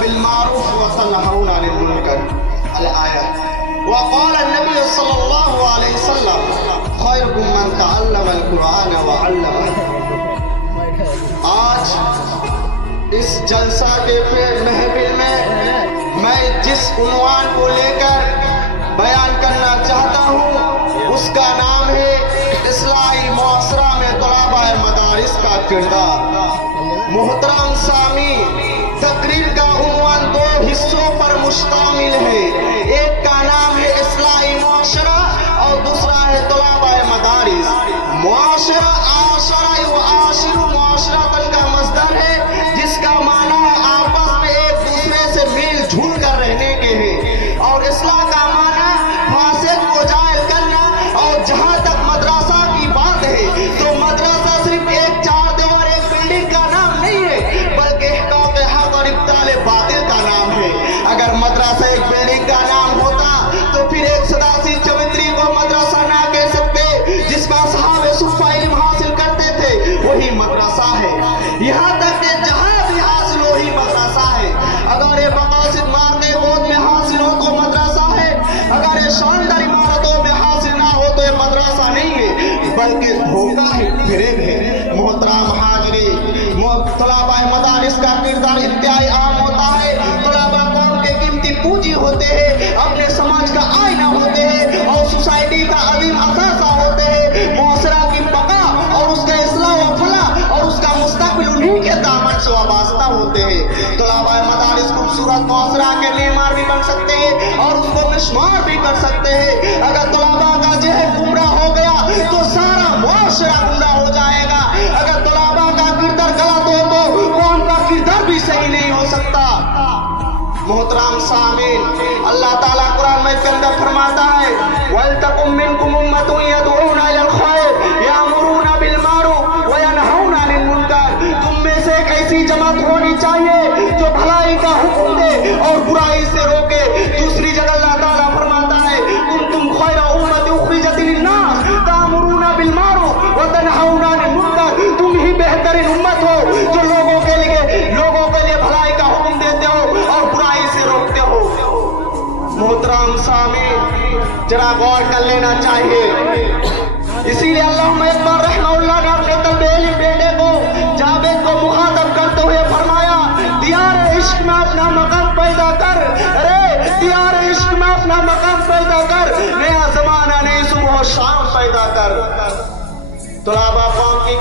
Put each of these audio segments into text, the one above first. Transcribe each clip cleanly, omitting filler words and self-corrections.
بالمعروف وتنهون عن المنكر الآية. وقال النبي صلى الله عليه وسلم خيركم من تعلم القرآن وعلمه. آج اس جلسہ کے محفل میں میں جس عنوان کو لے کر بیان کرنا چاہتا ہوں اس کا نام ہے اصلاحی معاشرہ میں طلباء مدارس کا کردار. محترم سامعین، تقریر کا عنوان دو حصوں پر مشتمل ہے. ایک کا نام ہے اصلاحی معاشرہ اور دوسرا ہے طلباء مدارس. معاشرہ عاشرہ و عاشر معاشرۃ کا مصدر ہے جس کا معنی ہے آپس میں ایک دوسرے سے مل جل کر رہنے کے ہے، اور اصلاح کا معنی فاسد کو جائز کرنا. اور جہاں تک مدرسہ کی بات ہے تو مدرسہ صرف ایک چار دیوار ایک بلڈنگ کا نام نہیں ہے بلکہ احقاق حق اور ابطال باطل کا نام ہے. اگر مدرسہ ایک بلڈنگ کا نام ہوتا تو پھر ایک سداسی چوتری کو مدرسہ نہ کہہ سکتے. جس کا صحابہ صفہ علم حاصل کرتے تھے وہی مدرسہ ہے. یہاں تک کہ جہاں بھی حاصل وہی مدرسہ ہے. اگر یہ مقاصد مارنے گود میں حاصل ہو تو مدرسہ ہے، اگر یہ شاندار عمارتوں میں حاصل نہ ہو تو یہ مدرسہ نہیں ہے بلکہ دھوکہ ہے، فریب ہے. محترم حاضرین، طلباء مدارس کا کردار انتہائی عام ہوتا ہے. طلباء قوم کے قیمتی پونجی ہوتے ہیں، اپنے سماج کا آئینہ ہوتے ہیں اور سوسائٹی کا عظیم اثاثہ ہوتے ہیں. معاشرہ کی بقا اور اس کے اصلاح و فلاح اور اس کا مستقبل انہی کے دامن سے وابستہ ہوتے ہیں. طلباء مدارس خوبصورت معاشرہ کے معمار بھی بن سکتے ہیں اور اس کو مشمار بھی کر سکتے ہیں. اگر طلباء کا ذہن گمراہ ہو گیا تو سارا معاشرہ گمراہ ہو جائے گا. اگر طلباء کا کردار غلط ہو تو قوم کا کردار بھی صحیح نہیں ہو سکتا. محترم سامعین، اللہ تعالیٰ قرآن میں کے اندر فرماتا ہے وَلْتَقُمْ مِنْكُمْ أُمَّةٌ يَدْعُونَ إِلَى الْخَيْرِ يَأْمُرُونَ بِالْمَعْرُوفِ وَيَنْهَوْنَ عَنِ الْمُنكَرِ. تم میں سے ایک ایسی جماعت ہونی چاہیے جو بھلائی کا حکم دے اور برائی سے روکے. دوسری جگہ اللہ تعالیٰ فرماتا ہے كُنْتُمْ خَيْرَ أُمَّةٍ أُخْرِجَتْ لِلنَّاسِ تَأْمُرُونَ بِالْمَعْرُوفِ وَتَنْهَوْنَ عَنِ الْمُنكَرِ. تم ہی بہترین امت ہو جو لوگوں کے لیے بھلائی کا حکم دیتے ہو اور برائی سے روکتے ہو. محترم سامعین، ذرا غور کر لینا چاہیے. اسی لیے علامہ اقبال رحمہ اللہ نے اپنے طالب علم بیٹے کو جاوید کو مخاطب کرتے ہوئے فرمایا دیار عشق میں اپنا مقام پیدا کر. ارے دیار عشق میں اپنا مقام پیدا کر، نیا زمانہ نئی صبح و شام پیدا کر. طلباء قوم کی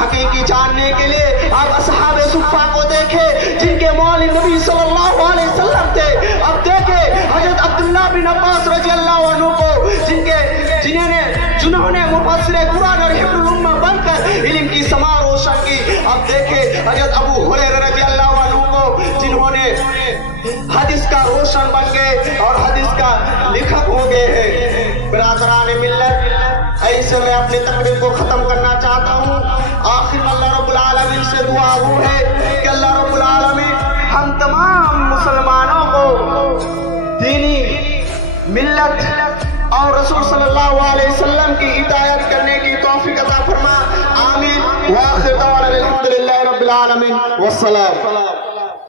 حقیقی جاننے کے لیے آپ اصحاب صفہ کو دیکھیں جن کے مولوی نبی صلی اللہ علیہ وسلم تھے. اب دیکھیں حضرت عبداللہ بن عباس رضی اللہ عنہ کو جنہوں نے مفسر قرآن اور حبر الامہ بن کر علم کی سماع روشن کی. اب دیکھیں حضرت ابو ہریرہ رضی اللہ عنہ کو جنہوں نے حدیث کا روشن بن گئے اور حدیث کا لکھت ہو گئے ہیں. برادران ملت، ایسے میں اپنی تقریر کو ختم کرنا چاہتا ہوں. آخر میں اللہ رب العالمین سے دعا وہ ہے کہ اللہ رب العالمین ہم تمام مسلمانوں کو دینی ملت اور رسول صلی اللہ علیہ وسلم کی اطاعت کرنے کی توفیق عطا فرما. آمین. وآخر دعوانا الحمدللہ رب العالمین والسلام.